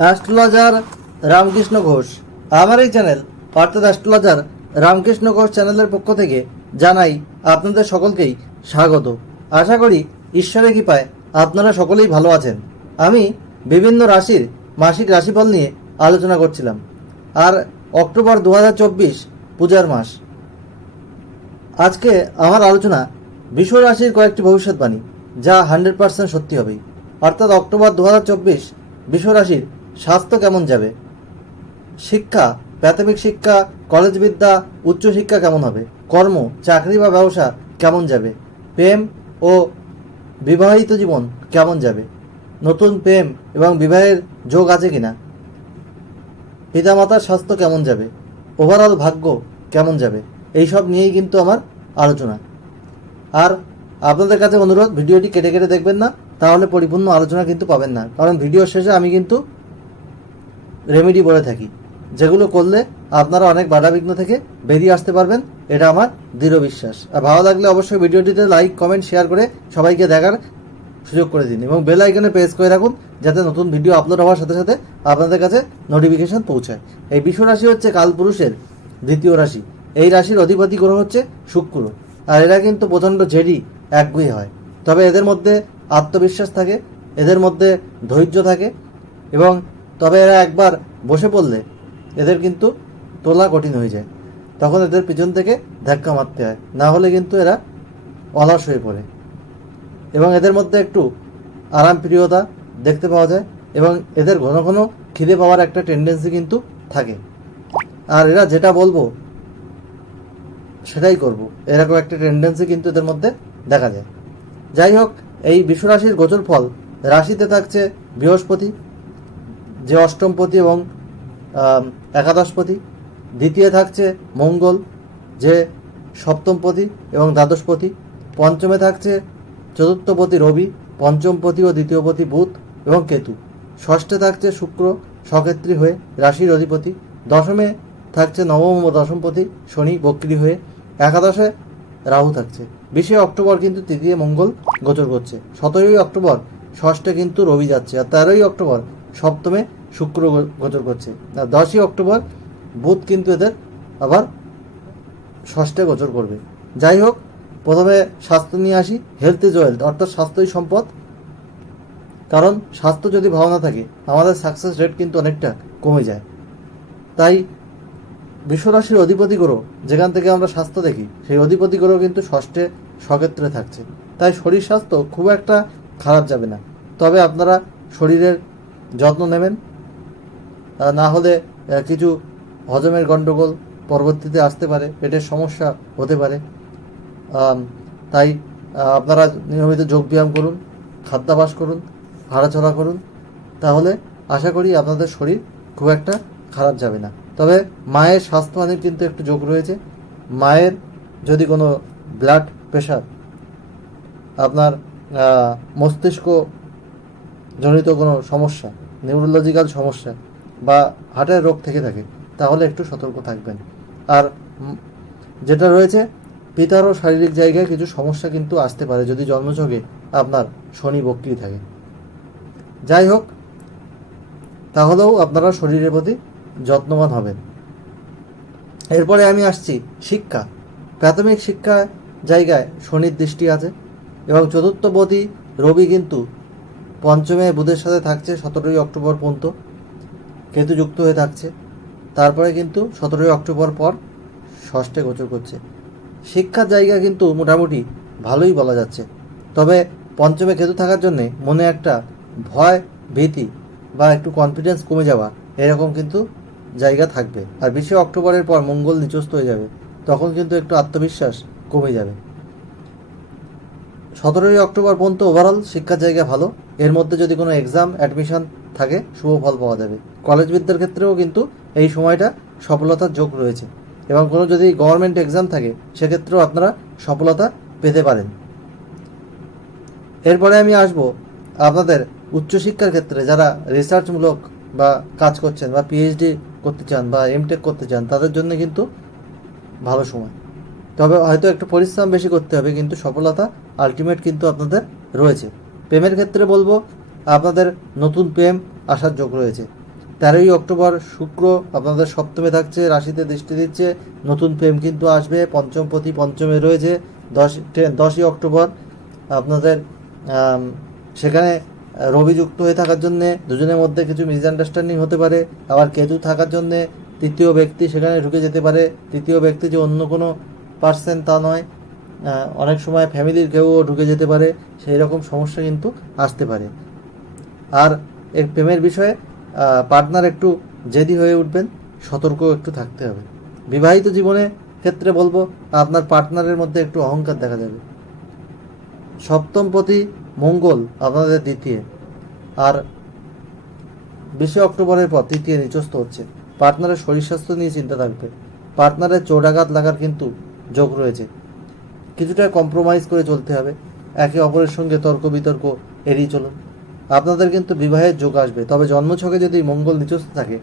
Astrologer Ramakrishna Ghosh. আমার এই channel অর্থাৎ অ্যাস্ট্রোলজার রামকৃষ্ণ ঘোষ চ্যানেলের পক্ষ থেকে জানাই আপনাদের সকলকেই স্বাগত। আশা করি ঈশ্বরের কৃপায় আপনারা সকলেই ভালো আছেন। আমি বিভিন্ন রাশির মাসিক রাশিফল নিয়ে আলোচনা করছিলাম। আর অক্টোবর 2024 পূজার মাস। আজকে আমার আলোচনা বৃষ রাশির কয়েকটি ভবিষ্যৎবাণী, যা 100% সত্যি হবেই। অর্থাৎ অক্টোবর 2024 বৃষ রাশির স্বাস্থ্য কেমন যাবে, শিক্ষা, প্রাথমিক শিক্ষা, কলেজ বিদ্যা, উচ্চশিক্ষা কেমন হবে, কর্ম, চাকরি বা ব্যবসা কেমন যাবে, প্রেম ও বিবাহিত জীবন কেমন যাবে, নতুন প্রেম এবং বিবাহের যোগ আছে কিনা, পিতামাতার স্বাস্থ্য কেমন যাবে, ওভারঅল ভাগ্য কেমন যাবে, এইসব নিয়েই কিন্তু আমার আলোচনা। আর আপনাদের কাছে অনুরোধ, ভিডিওটি কেটে কেটে দেখবেন না, তাহলে পরিপূর্ণ আলোচনা কিন্তু পাবেন না। কারণ ভিডিওর শেষে আমি কিন্তু রেমেডি বলে থাকি, যেগুলো করলে আপনারা অনেক বাধাবিঘ্ন থেকে বেরিয়ে আসতে পারবেন, এটা আমার দৃঢ় বিশ্বাস। আর ভালো লাগলে অবশ্যই ভিডিওটিতে লাইক, কমেন্ট, শেয়ার করে সবাইকে দেখার সুযোগ করে দিন এবং বেল আইকনে প্রেস করে রাখুন, যাতে নতুন ভিডিও আপলোড হওয়ার সাথে সাথে আপনাদের কাছে নোটিফিকেশন পৌঁছায়। এই বৃষ রাশি হচ্ছে কালপুরুষের দ্বিতীয় রাশি। এই রাশির অধিপতি গ্রহ হচ্ছে শুক্র। আর এরা কিন্তু প্রচণ্ড জেডি, একগুঁয়ে হয়। তবে এদের মধ্যে আত্মবিশ্বাস থাকে, এদের মধ্যে ধৈর্য থাকে এবং তবে এরা একবার বসে পড়লে এদের কিন্তু তোলা কঠিন হয়ে যায়। তখন এদের পিছন থেকে ধাক্কা মারতে হয়, না হলে কিন্তু এরা অলস হয়ে পড়ে। এবং এদের মধ্যে একটু আরামপ্রিয়তা দেখতে পাওয়া যায় এবং এদের ঘন ঘন খিদে পাওয়ার একটা টেন্ডেন্সি কিন্তু থাকে। আর এরা যেটা বলবো সেটাই করব, এরকম একটা টেন্ডেন্সি কিন্তু এদের মধ্যে দেখা যায়। যাই হোক, এই বৃষ রাশির গোচর ফল, রাশিতে থাকছে বৃহস্পতি, যে অষ্টমপতি এবং একাদশপতি। দ্বিতীয় থাকছে মঙ্গল, যে সপ্তমপতি এবং দ্বাদশপতি। পঞ্চমে থাকছে চতুর্থপতি রবি, পঞ্চমপতি ও দ্বিতীয়পতি বুধ এবং কেতু। ষষ্ঠে থাকছে শুক্র, সক্ষেত্রী হয়ে রাশির অধিপতি। দশমে থাকছে নবম ও দশমপতি শনি, বক্রী হয়ে। একাদশে রাহু থাকছে। 20 অক্টোবর কিন্তু তৃতীয় মঙ্গল গোচর করছে। 17 অক্টোবর ষষ্ঠে কিন্তু রবি যাচ্ছে। আর 13 অক্টোবর সপ্তমে শুক্র গোচর করছে। আর 10 অক্টোবর বুধ কিন্তু এদের আবার ষষ্ঠে গোচর করবে। যাই হোক, প্রথমে স্বাস্থ্য নিয়ে আসি। হেলথ ইজ ওয়েলথ, অর্থাৎ স্বাস্থ্যই সম্পদ। কারণ স্বাস্থ্য যদি ভালো না থাকে, আমাদের সাকসেস রেট কিন্তু অনেকটা কমে যায়। তাই বিশ্বরাশির অধিপতি গ্রহ, যেখান থেকে আমরা স্বাস্থ্য দেখি, সেই অধিপতি গ্রহ কিন্তু ষষ্ঠে সক্ষেত্রে থাকছে। তাই শরীর স্বাস্থ্য খুব একটা খারাপ যাবে না। তবে আপনারা শরীরের যত্ন নেবেন, না হলে কিছু হজমের গণ্ডগোল পরবর্তীতে আসতে পারে, পেটের সমস্যা হতে পারে। তাই আপনারা নিয়মিত যোগব্যায়াম করুন, খাদ্যাভ্যাস করুন, হাঁটাচলা করুন, তাহলে আশা করি আপনাদের শরীর খুব একটা খারাপ যাবে না। তবে মায়ের স্বাস্থ্যহানির কিন্তু একটু যোগ রয়েছে। মায়ের যদি কোনো ব্লাড প্রেশার, আপনার মস্তিষ্ক জনিত কোনো সমস্যা, নিউরোলজিক্যাল সমস্যা বা হার্টের রোগ থেকে থাকে, তাহলে একটু সতর্ক থাকবেন। আর যেটা রয়েছে, পিতারও শারীরিক জায়গায় কিছু সমস্যা কিন্তু আসতে পারে যদি জন্মছকে আপনার শনি বক্রী থাকে। যাই হোক, তাহলেও আপনারা শরীরের প্রতি যত্নবান হবেন। এরপরে আমি আসছি শিক্ষা। প্রাথমিক শিক্ষা জায়গায় শনির দৃষ্টি আছে এবং চতুর্থপতি রবি কিন্তু পঞ্চমে বুধের সাথে থাকছে 17 অক্টোবর পর্যন্ত, কেতু যুক্ত হয়ে থাকছে। তারপরে কিন্তু 17 অক্টোবর পর ষষ্ঠে গোচর করছে। শিক্ষার জায়গা কিন্তু মোটামুটি ভালোই বলা যাচ্ছে। তবে পঞ্চমে কেতু থাকার জন্যে মনে একটা ভয়, ভীতি বা একটু কনফিডেন্স কমে যাওয়া, এরকম কিন্তু জায়গা থাকবে। আর 20 অক্টোবরের পর মঙ্গল নিচস্থ হয়ে যাবে, তখন কিন্তু একটু আত্মবিশ্বাস কমে যাবে। 17 অক্টোবর পর্যন্ত ওভারঅল শিক্ষার জায়গা ভালো। এর মধ্যে যদি কোনো এক্সাম, অ্যাডমিশন থাকে, শুভ ফল পাওয়া যাবে। কলেজ বিদ্যার ক্ষেত্রেও কিন্তু এই সময়টা সফলতার যোগ রয়েছে এবং কোনো যদি গভর্নমেন্ট এক্সাম থাকে, সেক্ষেত্রেও আপনারা সফলতা পেতে পারেন। এরপরে আমি আসব আপনাদের উচ্চশিক্ষার ক্ষেত্রে, যারা রিসার্চমূলক বা কাজ করছেন বা পিএইচডি করতে চান বা এমটেক করতে চান, তাদের জন্য কিন্তু ভালো সময়। তবে হয়তো একটু পরিশ্রম বেশি করতে হবে, কিন্তু সফলতা আলটিমেট কিন্তু আপনাদের রয়েছে। প্রেমের ক্ষেত্রে বলবো, আপনাদের নতুন প্রেম আসার যোগ রয়েছে। 13ই অক্টোবর শুক্র আপনাদের সপ্তমে থাকছে, রাশিতে দৃষ্টি দিচ্ছে, নতুন প্রেম কিন্তু আসবে, পঞ্চমপতি পঞ্চমে রয়েছে। 10ই অক্টোবর আপনাদের সেখানে রবি যুক্ত হয়ে থাকার জন্যে দুজনের মধ্যে কিছু মিসআন্ডারস্ট্যান্ডিং হতে পারে। আবার কেতু থাকার জন্যে তৃতীয় ব্যক্তি সেখানে ঢুকে যেতে পারে। তৃতীয় ব্যক্তি যে অন্য কোনো পার্সন তা নয়, অনেক সময় ফ্যামিলির কেউ ঢুকে যেতে পারে, সেই রকম সমস্যা কিন্তু আসতে পারে। আর এই প্রেমের বিষয়ে পার্টনার একটু জেদি হয়ে উঠবেন, সতর্ক একটু থাকতে হবে। বিবাহিত জীবনের ক্ষেত্রে বলবো আপনার পার্টনারের মধ্যে একটু অহংকার দেখা যাবে। সপ্তমপতি মঙ্গল আপনাদের দ্বিতীয়, আর 20 অক্টোবরের পর তৃতীয় নিচস্থ হচ্ছে। পার্টনারের শরীর স্বাস্থ্য নিয়ে চিন্তা থাকবে। পার্টনারের চোটাঘাত লাগার কিন্তু যোগ রয়েছে, কিছুটা কম্প্রোমাইজ করে চলতে হবে। একে অপরের সঙ্গে তর্ক বিতর্ক এড়িয়ে চলুন। আপনাদের কিন্তু বিবাহের যোগ আসবে, তবে জন্মছকে যদি মঙ্গল নিচস্থ থাকে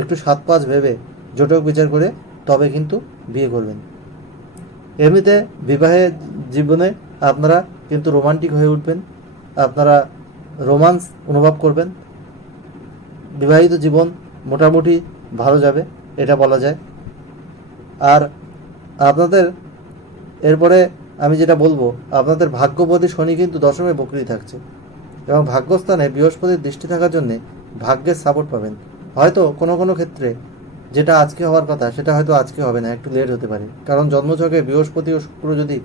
একটু 7-5 ভেবে জোটক বিচার করে তবে কিন্তু বিয়ে করবেন। এমনিতে বিবাহের জীবনে আপনারা কিন্তু রোমান্টিক হয়ে উঠবেন, আপনারা রোমান্স অনুভব করবেন। বিবাহিত জীবন মোটামুটি ভালো যাবে, এটা বলা যায়। আর আপনাদের এরপরে আমি যেটা বলবো, আপনাদের ভাগ্যপতি শনি কিন্তু দশমে বকরি থাকছে এবং ভাগ্যস্থানে বৃহস্পতির দৃষ্টি থাকার জন্যে ভাগ্যের সাপোর্ট পাবেন। হয়তো কোনো কোনো ক্ষেত্রে যেটা আজকে হওয়ার কথা সেটা হয়তো আজকে হবে না, একটু লেট হতে পারে। কারণ জন্মছকে বৃহস্পতি ও শুক্র যদি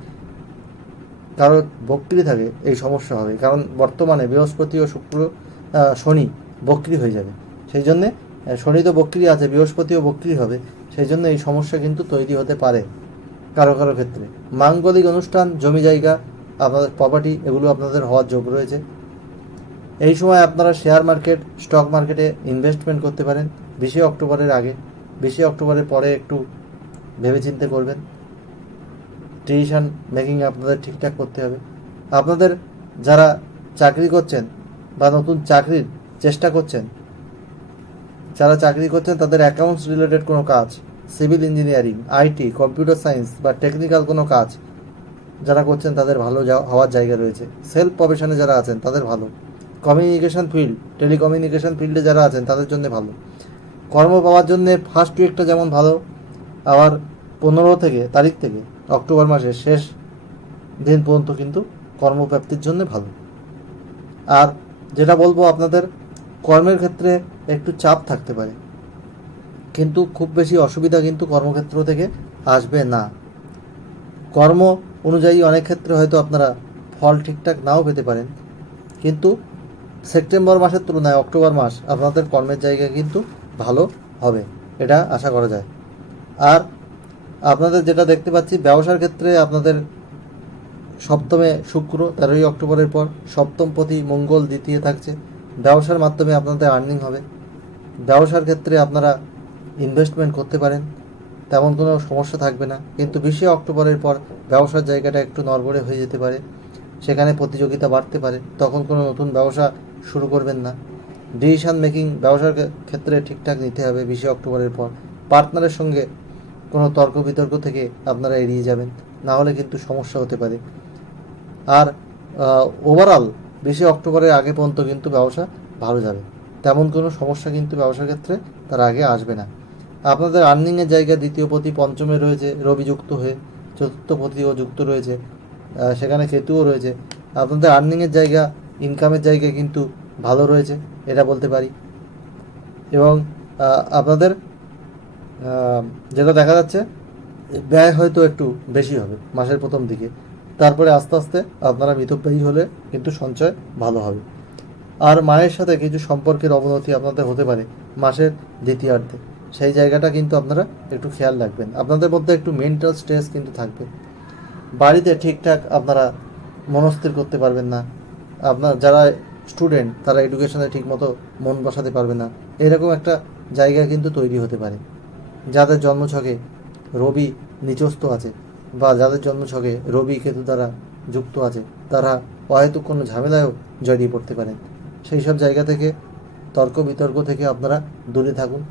কারো বক্রি থাকে এই সমস্যা হবে, কারণ বর্তমানে বৃহস্পতি ও শুক্র শনি বক্রি হয়ে যাবে। সেই জন্যে শনি তো বক্রি আছে, বৃহস্পতিও বক্রি হবে, সেই জন্য এই সমস্যা কিন্তু তৈরি হতে পারে কারো কারো ক্ষেত্রে। মাঙ্গলিক অনুষ্ঠান, জমি জায়গা, আপনাদের প্রপার্টি, এগুলো আপনাদের হওয়ার যোগ রয়েছে। এই সময় আপনারা শেয়ার মার্কেট, স্টক মার্কেটে ইনভেস্টমেন্ট করতে পারেন 20 অক্টোবরের আগে। 20 অক্টোবরের পরে একটু ভেবেচিন্তে করবেন। ডিসিশন মেকিং আপনাদের ঠিকঠাক করতে হবে। আপনাদের যারা চাকরি করছেন বা নতুন চাকরির চেষ্টা করছেন, যারা চাকরি করছেন তাদের অ্যাকাউন্টস রিলেটেড কোনো কাজ, civil engineering, IT, computer science বা টেকনিক্যাল কোনো কাজ যারা করছেন তাদের ভালো হওয়ার জায়গা রয়েছে। সেলফ প্রফেশনে যারা আছেন তাদের ভালো। কমিউনিকেশন ফিল্ড, টেলিকমিউনিকেশন ফিল্ডে যারা আছেন তাদের জন্য ভালো। কর্ম পাওয়ার জন্য ফার্স্ট উইকটা যেমন ভালো, আবার 15 তারিখ থেকে অক্টোবর মাসের শেষ দিন পর্যন্ত কিন্তু কর্মপ্রাপ্তির জন্য ভালো। আর যেটা বলবো, আপনাদের কর্মের ক্ষেত্রে একটু চাপ থাকতে পারে, কিন্তু খুব বেশি অসুবিধা কিন্তু কর্মক্ষেত্র থেকে আসবে না। কর্ম অনুযায়ী অনেক ক্ষেত্রে হয়তো আপনারা ফল ঠিকঠাক নাও পেতে পারেন, কিন্তু সেপ্টেম্বর মাসের তুলনায় অক্টোবর মাস আপনাদের কর্মের জায়গা কিন্তু ভালো হবে, এটা আশা করা যায়। আর আপনাদের যেটা দেখতে পাচ্ছি ব্যবসার ক্ষেত্রে, আপনাদের সপ্তমে শুক্র 13ই অক্টোবরের পর, সপ্তমপতি মঙ্গল দ্বিতীয় থাকছে। ব্যবসার মাধ্যমে আপনাদের আর্নিং হবে। ব্যবসার ক্ষেত্রে আপনারা ইনভেস্টমেন্ট করতে পারেন, তেমন কোনো সমস্যা থাকবে না। কিন্তু 20 অক্টোবরের পর ব্যবসার জায়গাটা একটু নড়বড়ে হয়ে যেতে পারে, সেখানে প্রতিযোগিতা বাড়তে পারে, তখন কোনো নতুন ব্যবসা শুরু করবেন না। ডিসিশন মেকিং ব্যবসার ক্ষেত্রে ঠিকঠাক নিতে হবে 20 অক্টোবরের পর। পার্টনারের সঙ্গে কোনো তর্ক বিতর্ক থেকে আপনারা এড়িয়ে যাবেন, না হলে কিন্তু সমস্যা হতে পারে। আর ওভারঅল 20 অক্টোবরের আগে পর্যন্ত কিন্তু ব্যবসা ভালো যাবে, তেমন কোনো সমস্যা কিন্তু ব্যবসার ক্ষেত্রে তার আগে আসবে না। আপনাদের আর্নিংয়ের জায়গা দ্বিতীয় পতি পঞ্চমে রয়েছে রবি যুক্ত হয়ে, চতুর্থ পতিও যুক্ত রয়েছে, সেখানে কেতুও রয়েছে। আপনাদের আর্নিংয়ের জায়গা, ইনকামের জায়গা কিন্তু ভালো রয়েছে, এটা বলতে পারি। এবং আপনাদের যেটা দেখা যাচ্ছে ব্যয় হয়তো একটু বেশি হবে মাসের প্রথম দিকে, তারপরে আস্তে আস্তে আপনারা মিতব্যয়ী হলে কিন্তু সঞ্চয় ভালো হবে। আর মায়ের সাথে কিছু সম্পর্কের অবনতি আপনাদের হতে পারে মাসের দ্বিতীয়ার্ধে, সেই জায়গাটা কিন্তু আপনারা একটু খেয়াল রাখবেন। আপনাদের মধ্যে একটু মেন্টাল স্ট্রেস কিন্তু থাকবে। বাড়িতে ঠিকঠাক আপনারা মনস্থির করতে পারবেন না। আপনার যারা স্টুডেন্ট তারা এডুকেশনে ঠিকমতো মন বসাতে পারবে না, এরকম একটা জায়গা কিন্তু তৈরি হতে পারে। যাদের জন্মছকে রবি নিচস্থ আছে বা যাদের জন্মছকে রবি কেতু দ্বারা যুক্ত আছে, তারা অহেতুক কোনো ঝামেলায়ও জড়িয়ে পড়তে পারেন। সেই সব জায়গা থেকে, তর্ক বিতর্ক থেকে আপনারা দূরে থাকুন।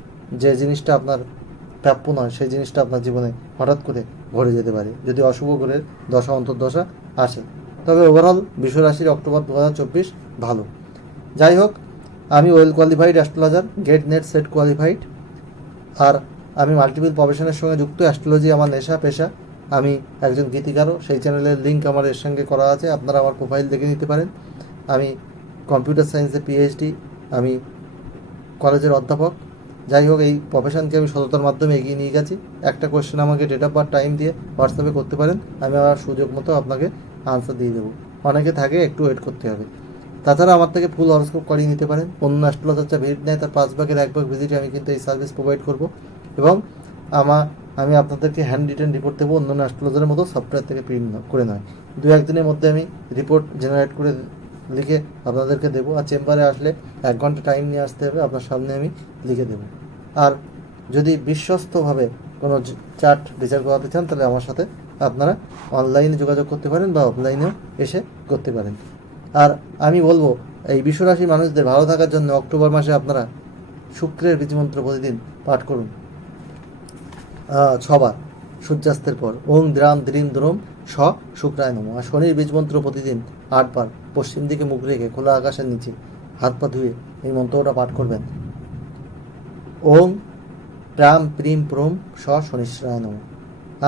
যে জিনিসটা আপনার প্রাপ্য নয় সেই জিনিসটা আপনার জীবনে হঠাৎ করে ঘটে যেতে পারে যদি অশুভ গ্রহের দশা অন্তর্দশা আসে। তবে ওভারঅল বৃষ রাশির অক্টোবর 2024 ভালো। যাই হোক, আমি well qualified astrologer, GATE NET SET qualified, আর আমি মাল্টিপল প্রফেশনের সঙ্গে যুক্ত। অ্যাস্ট্রোলজি আমার নেশা পেশা। আমি একজন গীতিকারও, সেই চ্যানেলের লিঙ্ক আমার এর সঙ্গে করা আছে, আপনারা আমার প্রোফাইল দেখে নিতে পারেন। আমি কম্পিউটার সায়েন্সে পিএইচডি, আমি কলেজের অধ্যাপক। যাই হোক, এই প্রফেশনকে আমি সততার মাধ্যমে এগিয়ে নিয়ে গেছি। একটা কোয়েশ্চেন আমাকে ডেট অফ বার্থ টাইম দিয়ে হোয়াটসঅ্যাপে করতে পারেন, আমি আমার সুযোগ মতো আপনাকে আনসার দিয়ে দেবো। অনেকে থাকে একটু ওয়েট করতে হবে। তাছাড়া আমার থেকে ফুল হরস্কোপ করিয়ে নিতে পারেন। অন্য অ্যাস্ট্রোলজার যা ভিজিট নেয় তার 5/1 ভিজিটে আমি কিন্তু এই সার্ভিস প্রোভাইড করব। এবং আমি আপনাদেরকে হ্যান্ড রিটেন রিপোর্ট দেবো, অন্যান্য অ্যাস্ট্রোলজারের মতো সফটওয়্যার থেকে প্রিন্ট করে নয়। 2-1 দিনের মধ্যে আমি রিপোর্ট জেনারেট করে লিখে আপনাদেরকে দেবো। আর চেম্বারে আসলে 1 ঘন্টা টাইম নিয়ে আসতে হবে, আপনার সামনে আমি লিখে দেবো। আর যদি বিশ্বস্তভাবে কোনো চার্ট বিচার করাতে চান তাহলে আমার সাথে আপনারা অনলাইনে যোগাযোগ করতে পারেন বা অফলাইনেও এসে করতে পারেন। আর আমি বলবো, এই বিশ্বরাশি মানুষদের ভালো থাকার জন্য অক্টোবর মাসে আপনারা শুক্রের বীজমন্ত্র প্রতিদিন পাঠ করুন 6 বার সূর্যাস্তের পর। ওং দ্রাম দ্রিম দ্রোম স শুক্রায় নমঃ। আর শনির বীজমন্ত্র প্রতিদিন 8 বার পশ্চিম দিকে মুখ রেখে খোলা আকাশের নিচে হাত পা ধুয়ে এই মন্ত্রটা পাঠ করবেন। ওং প্রাম প্রিম প্রোম স শনিশ্চরায় নমঃ।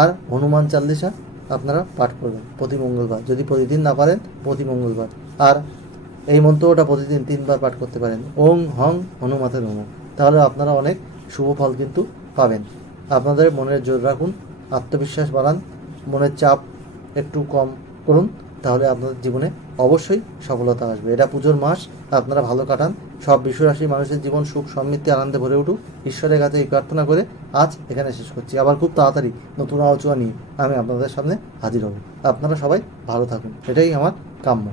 আর হনুমান চাল্লিশা আপনারা পাঠ করবেন প্রতি মঙ্গলবার, যদি প্রতিদিন না পারেন প্রতি মঙ্গলবার। আর এই মন্ত্রটা প্রতিদিন 3 বার পাঠ করতে পারেন, ওং হং হনুমাতে নমঃ। তাহলে আপনারা অনেক শুভ ফল কিন্তু পাবেন। আপনাদের মনের জোর রাখুন, আত্মবিশ্বাস বাড়ান, মনের চাপ একটু কম করুন, তাহলে আপনাদের জীবনে অবশ্যই সফলতা আসবে। এটা পুজোর মাস, আপনারা ভালো কাটান। সব বিশ্বরাশি মানুষের জীবন সুখ সমৃদ্ধি আনন্দে ভরে উঠুক, ঈশ্বরের কাছে এই প্রার্থনা করে আজ এখানে শেষ করছি। আবার খুব তাড়াতাড়ি নতুন আলোচনা নিয়ে আমি আপনাদের সামনে হাজির হব। আপনারা সবাই ভালো থাকুন, এটাই আমার কাম্য।